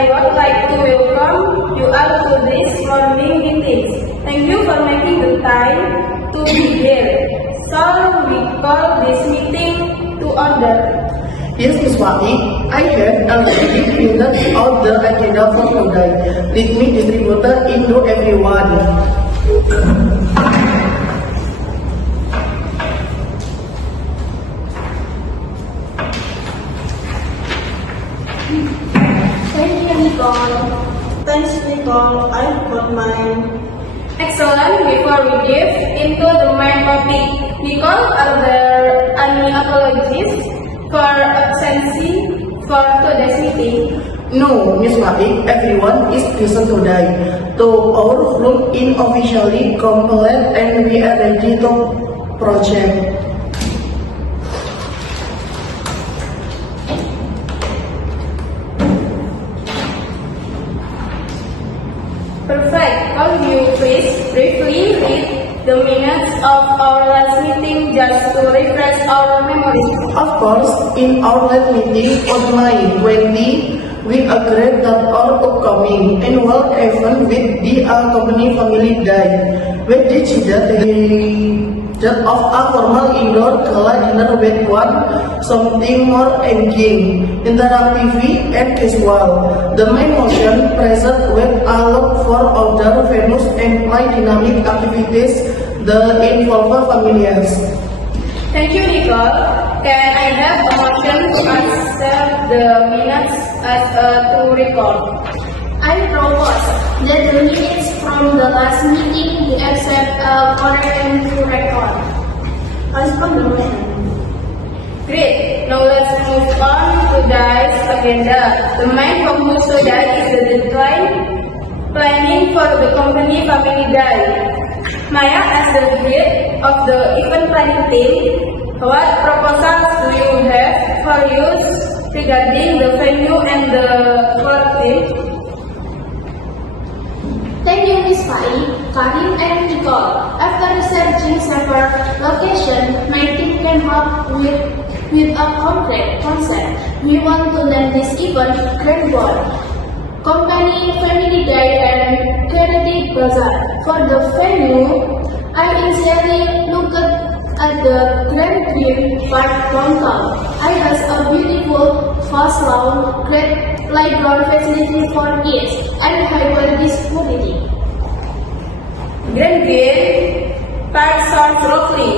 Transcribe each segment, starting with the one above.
I would like to welcome you all to this morning meeting. Thank you for making the time to be here. So we call this meeting to order. Yes, Ms. Wati, I have already printed out the agenda for today. Let me distribute it into everyone. Thank you, Nicole. Thanks, Nicole. I've got mine. Excellent. Before we dive into the main topic, Nicole, are there any apologies for absency for today's meeting? No, Ms. Wati, everyone is present today. So our float in officially complete and we are ready to project. Perfect. Could you please briefly read the minutes of our last meeting just to refresh our memories? Of course, in our last meeting on May 20, we agreed that our upcoming annual event with the company Family Day, we decided that of a formal indoor gala dinner with something more engaging, interactive and casual. The main motion present with a look for other venues and play dynamic activities that involve families. Thank you, Nicole. Can I have a motion to accept the minutes as to record? I propose that the minutes from the last meeting be accepted according to record. I second the motion. Great. Now let's move on to today's agenda. The main focus today is the deadline planning for the company Family Day. Maya, as the head of the event planning team, what proposals do you have for use regarding the venue and the floor team? Thank you, Miss Pai, Karim, and Nicole. After researching several locations, my team came up with a concrete concept. We want to name this event Grand Ball, Company Family Day, and Charity Bazaar. For the venue, I initially looked at the Grand Dream Park downtown. I has a beautiful, fast lawn, great playground facility for kids, and high-quality security. Grand Green Park sounds lovely,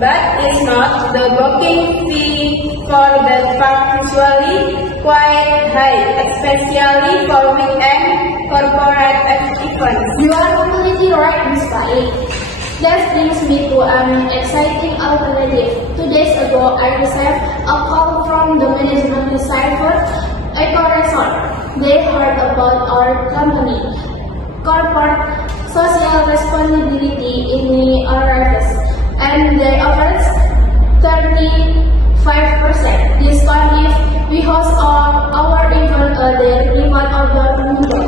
but it's not. The booking fee for that park usually quite high, especially for weekend corporate events. You are completely right, Miss Pai. That brings me to an exciting alternative. 2 days ago, I received a call from the management of Cypher Eco Resort. They heard about our company, corporate social responsibility in the RFS, and they offered 35% discount if we host our event at the event of the member.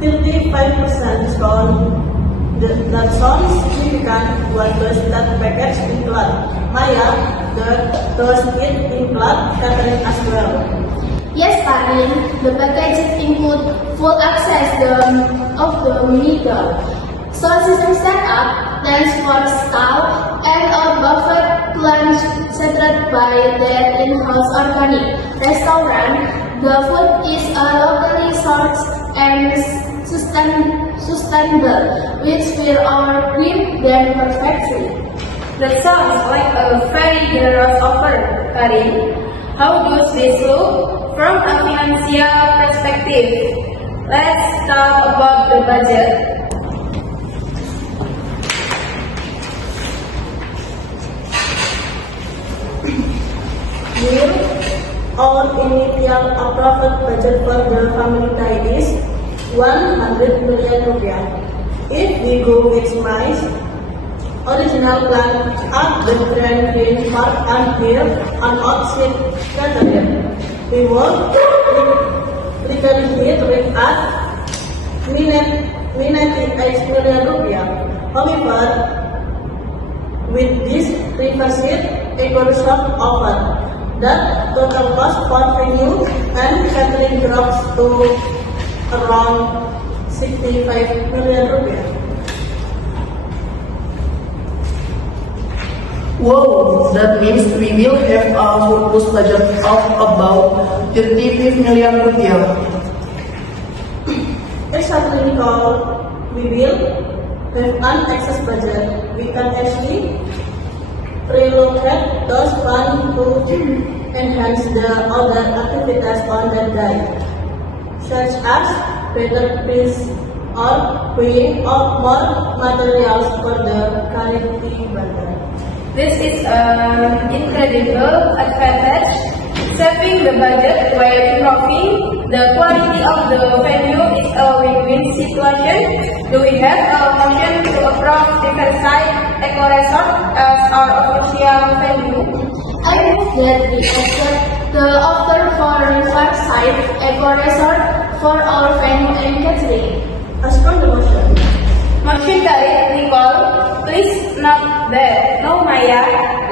35% discount. That sounds significant. What does that package include? Maya, does it include catering as well? Yes, Karin, the packages include full access of the meter, sound system setup, dance for staff, and a buffet lunch settled by their in-house organic restaurant. The food is locally sourced and sustainable, which will our cream them perfectly. That sounds like a very generous offer, Karin. How does this look from a financial perspective? Let's talk about the budget. Our initial approved budget for the family day is 100 million rupiah. If we go with my original plan at the Grand Green Park and here on Oxford Catering, we will recalibrate with at minus million rupiah. However, with this revised Eco-Resort offer, that total cost for venue and catering drops to around 65 million rupiah. Wow, that means we will have a surplus budget of about 35 million rupiah. Exactly, Nicole. We will have an excess budget. We can actually relocate those funds to enhance the other activities on that day, such as better fees or buying of more materials for the charity bundle. This is an incredible advantage, saving the budget while improving the quality of the venue is a win-win situation. Do we have a motion to approve Riverside Eco Resort as our official venue? I move that we accept the offer for Riverside Eco Resort for our venue and catering. As for the motion, Motion carried, Nicole. Please note that. Now, Maya,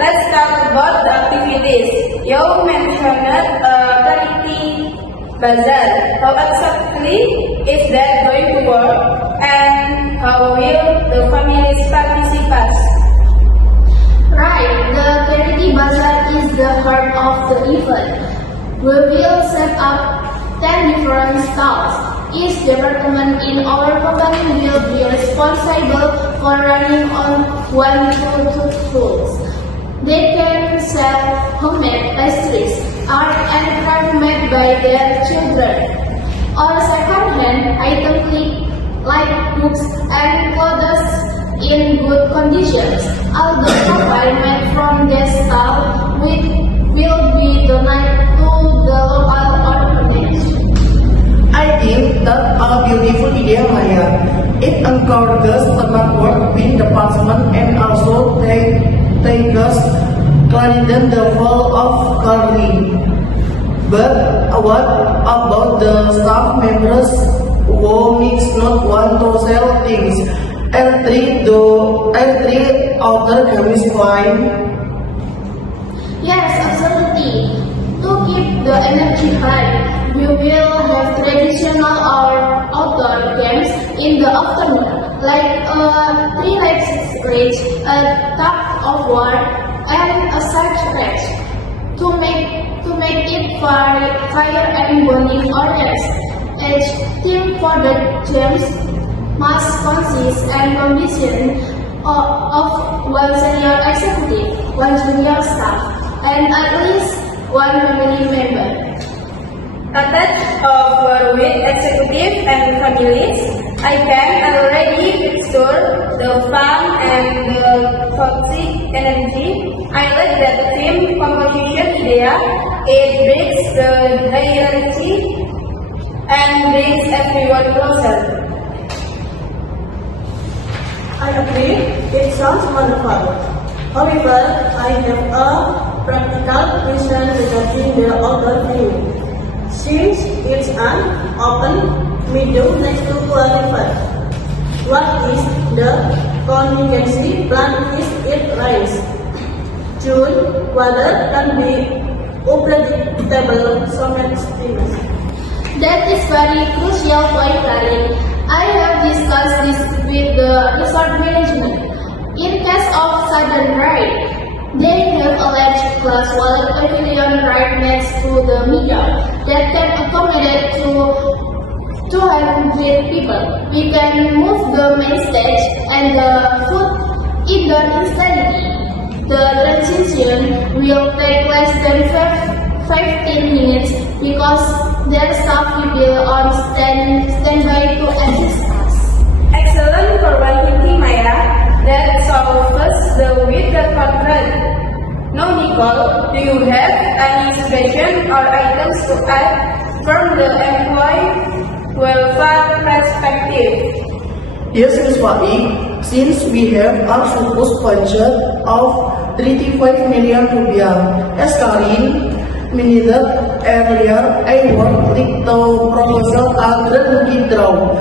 let's talk about the activities. You mentioned charity bazaar. How exactly is that going to work, and how will the families participate? Right, the charity bazaar is the heart of the event. We will set up 10 different stalls. Each department in our company will be responsible for running on 1 to 2 tools. They can sell homemade pastries, art and craft made by their children, or second-hand items like books and clothes in good conditions. All the profit made from their stall will be donated to the local orphanage. I think that's a beautiful idea, Maya. It encourages smart work between departments and also takes clarity the role of Carly. But what about the staff members who mix not want to sell things? Every other game is fine. Yes, absolutely. To keep the energy high, we will have traditional or outdoor games in the afternoon, like a three-legged bridge, a tug of war, and a sack race. To make it fire and bonding audience. Each team for the games must consist and combination of one senior executive, one junior staff, and at least one family member. Attached with executive and families, I can already picture the fun and the toxic energy. I like that team composition idea. It breaks the hierarchy and brings everyone closer. I agree. It sounds wonderful. However, I have a practical question regarding the outdoor venue. Since it's an open medium next to a river, what is the contingency plan if it rains? June, weather can be unpredictable sometimes. That is very crucial point, Karin. I have discussed this with the resort management. In case of sudden rain, they have a large glass wall pavilion right next to the meadow that can accommodate to 200 people. We can move the main stage and the food indoor instead. The transition will take less than 15 minutes because their staff will be on standby to assist us. Excellent for one thinking, Maya. That solves the winter conference. Now, Nicole, do you have any suggestions or items to add from the employee welfare perspective? Yes, Ms. Wati, since we have a surplus budget of 35 million rupiah, as Karin mentioned earlier, I would like to propose a grand withdrawal.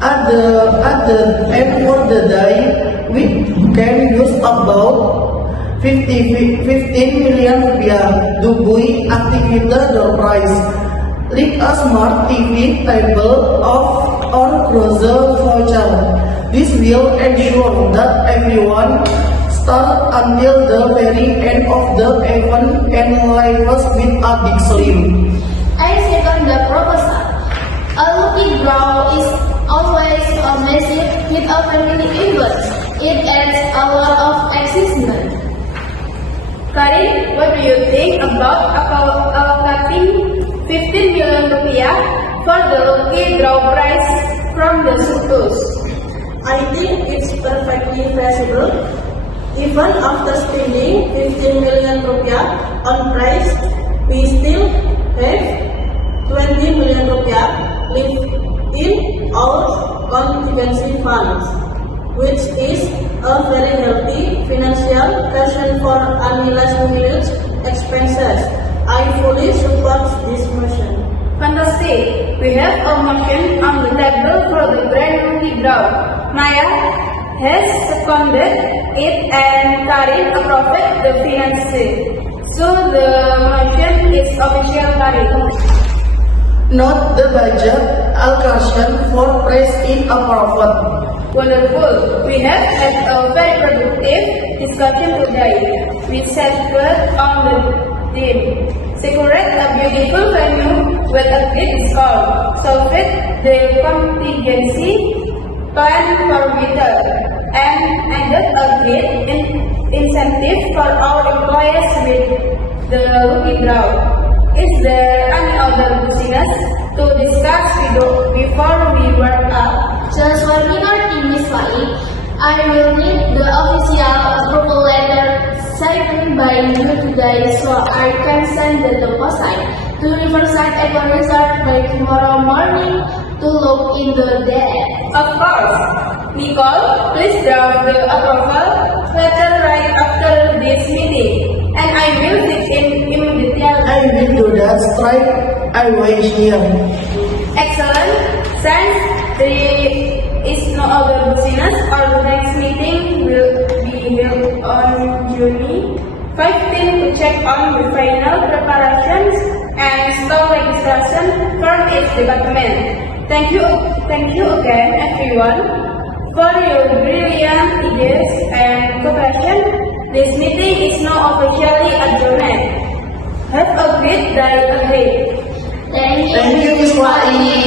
At the end of the day, we can use about 15 million rupiah to buy activity door price. like a smart TV, table, or grocery voucher. This will ensure that everyone starts until the very end of the event and leaves with a big smile. I second the proposal. A lucky draw is always a massive with a family event. It adds a lot of excitement. Karin, what do you think about allocating 15 million rupiah for the lucky draw prize from the surplus? I think it's perfectly feasible. Even after spending 15 million rupiah on prize, we still have 20 million rupiah left in our contingency funds, which is a very healthy financial cushion for any last-minute expenses. I fully support this motion. Fantastic! We have a motion on the table for the grand lucky draw. Maya has seconded it and Karin approved the financing. So the motion is official, Karin. Note the budget allocation for prize in a profit. Wonderful! We have had a very productive discussion today. We settled on the theme. Secured a beautiful venue with a great discount. Solved the contingency plan for winter and added a great incentive for our employees with the lucky draw. Is there any other business to discuss before we wrap up? Just one minute, Miss Fai. I will need the official approval letter signed by you today so I can send the deposit to Riverside Eco Resort by tomorrow morning to look into that. Of course. Nicole, please draft the approval letter right after this meeting, and I will dig in immediately. I will do that straight away here. Excellent. Since there is no other business, our next meeting will be held on June 15 to check on the final preparations and store registration from each department. Thank you again, everyone, for your brilliant ideas and cooperation. This meeting is now officially adjourned. Have a great day ahead. Thank you, Thank you, Miss Wai.